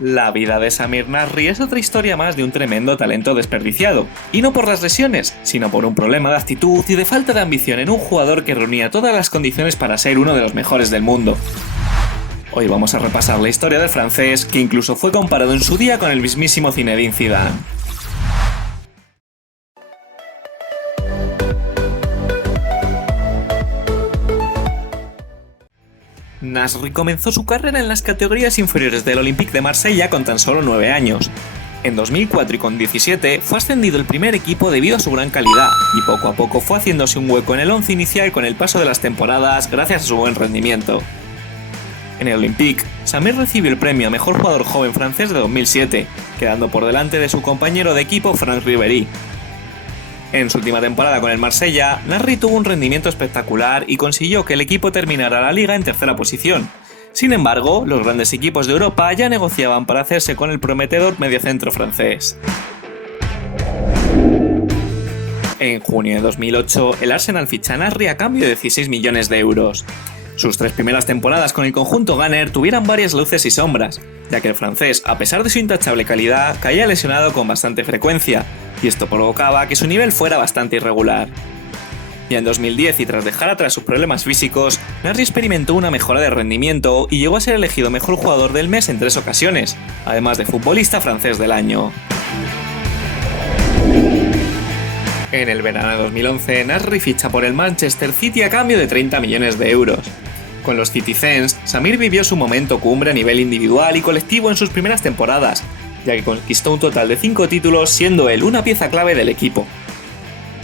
La vida de Samir Nasri es otra historia más de un tremendo talento desperdiciado, y no por las lesiones, sino por un problema de actitud y de falta de ambición en un jugador que reunía todas las condiciones para ser uno de los mejores del mundo. Hoy vamos a repasar la historia del francés, que incluso fue comparado en su día con el mismísimo Zinedine Zidane. Nasri comenzó su carrera en las categorías inferiores del Olympique de Marsella con tan solo 9 años. En 2004 y con 17 fue ascendido al primer equipo debido a su gran calidad, y poco a poco fue haciéndose un hueco en el once inicial con el paso de las temporadas gracias a su buen rendimiento. En el Olympique, Samir recibió el premio a Mejor Jugador Joven francés de 2007, quedando por delante de su compañero de equipo Franck Ribéry. En su última temporada con el Marsella, Nasri tuvo un rendimiento espectacular y consiguió que el equipo terminara la liga en tercera posición. Sin embargo, los grandes equipos de Europa ya negociaban para hacerse con el prometedor mediocentro francés. En junio de 2008, el Arsenal ficha a Nasri a cambio de 16 millones de euros. Sus 3 primeras temporadas con el conjunto Gunner tuvieron varias luces y sombras, ya que el francés, a pesar de su intachable calidad, caía lesionado con bastante frecuencia, y esto provocaba que su nivel fuera bastante irregular. Ya en 2010, y tras dejar atrás sus problemas físicos, Nasri experimentó una mejora de rendimiento y llegó a ser elegido mejor jugador del mes en 3 ocasiones, además de futbolista francés del año. En el verano de 2011, Nasri ficha por el Manchester City a cambio de 30 millones de euros. Con los Citizens, Samir vivió su momento cumbre a nivel individual y colectivo en sus primeras temporadas, ya que conquistó un total de 5 títulos, siendo él una pieza clave del equipo.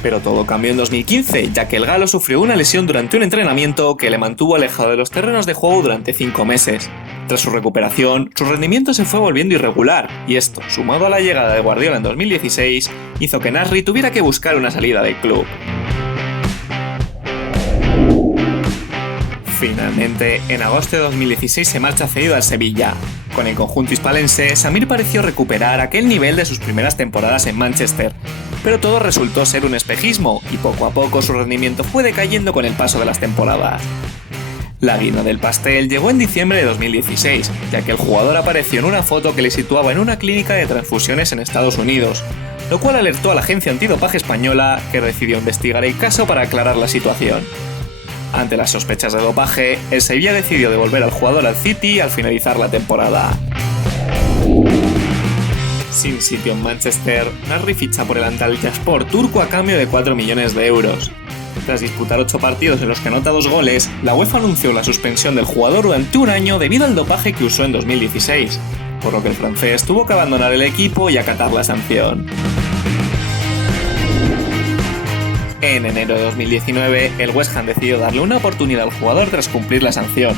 Pero todo cambió en 2015, ya que el galo sufrió una lesión durante un entrenamiento que le mantuvo alejado de los terrenos de juego durante 5 meses. Tras su recuperación, su rendimiento se fue volviendo irregular, y esto, sumado a la llegada de Guardiola en 2016, hizo que Nasri tuviera que buscar una salida del club. Finalmente, en agosto de 2016 se marcha cedido al Sevilla. Con el conjunto hispalense, Samir pareció recuperar aquel nivel de sus primeras temporadas en Manchester, pero todo resultó ser un espejismo y poco a poco su rendimiento fue decayendo con el paso de las temporadas. La guinda del pastel llegó en diciembre de 2016, ya que el jugador apareció en una foto que le situaba en una clínica de transfusiones en Estados Unidos, lo cual alertó a la agencia antidopaje española, que decidió investigar el caso para aclarar la situación. Ante las sospechas de dopaje, el Sevilla decidió devolver al jugador al City al finalizar la temporada. Sin sitio en Manchester, Nasri ficha por el Antalyaspor turco a cambio de 4 millones de euros. Tras disputar 8 partidos en los que anota 2 goles, la UEFA anunció la suspensión del jugador durante un año debido al dopaje que usó en 2016, por lo que el francés tuvo que abandonar el equipo y acatar la sanción. En enero de 2019, el West Ham decidió darle una oportunidad al jugador tras cumplir la sanción.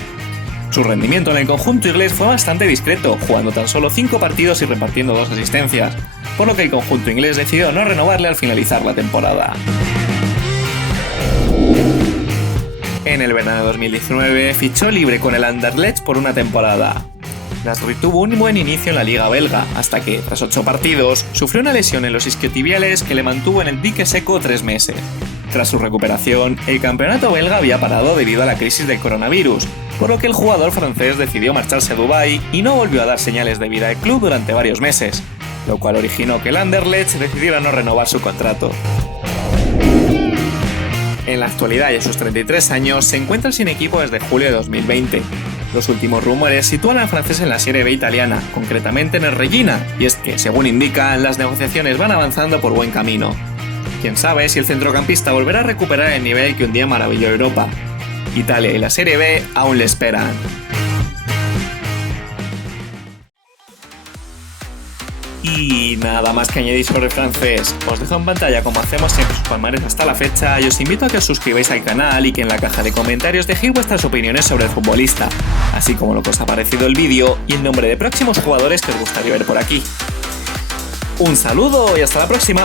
Su rendimiento en el conjunto inglés fue bastante discreto, jugando tan solo 5 partidos y repartiendo 2 asistencias, por lo que el conjunto inglés decidió no renovarle al finalizar la temporada. En el verano de 2019, fichó libre con el Anderlecht por una temporada. Nasri tuvo un buen inicio en la liga belga, hasta que, tras 8 partidos, sufrió una lesión en los isquiotibiales que le mantuvo en el dique seco 3 meses. Tras su recuperación, el campeonato belga había parado debido a la crisis del coronavirus, por lo que el jugador francés decidió marcharse a Dubái y no volvió a dar señales de vida al club durante varios meses, lo cual originó que el Anderlecht decidiera no renovar su contrato. En la actualidad y a sus 33 años se encuentra sin equipo desde julio de 2020. Los últimos rumores sitúan al francés en la Serie B italiana, concretamente en el Reggina, y es que, según indican, las negociaciones van avanzando por buen camino. Quién sabe si el centrocampista volverá a recuperar el nivel que un día maravilló Europa. Italia y la Serie B aún le esperan. Y nada más que añadir sobre el francés. Os dejo en pantalla, como hacemos siempre, sus palmares hasta la fecha, y os invito a que os suscribáis al canal y que en la caja de comentarios dejéis vuestras opiniones sobre el futbolista, así como lo que os ha parecido el vídeo y el nombre de próximos jugadores que os gustaría ver por aquí. Un saludo y hasta la próxima.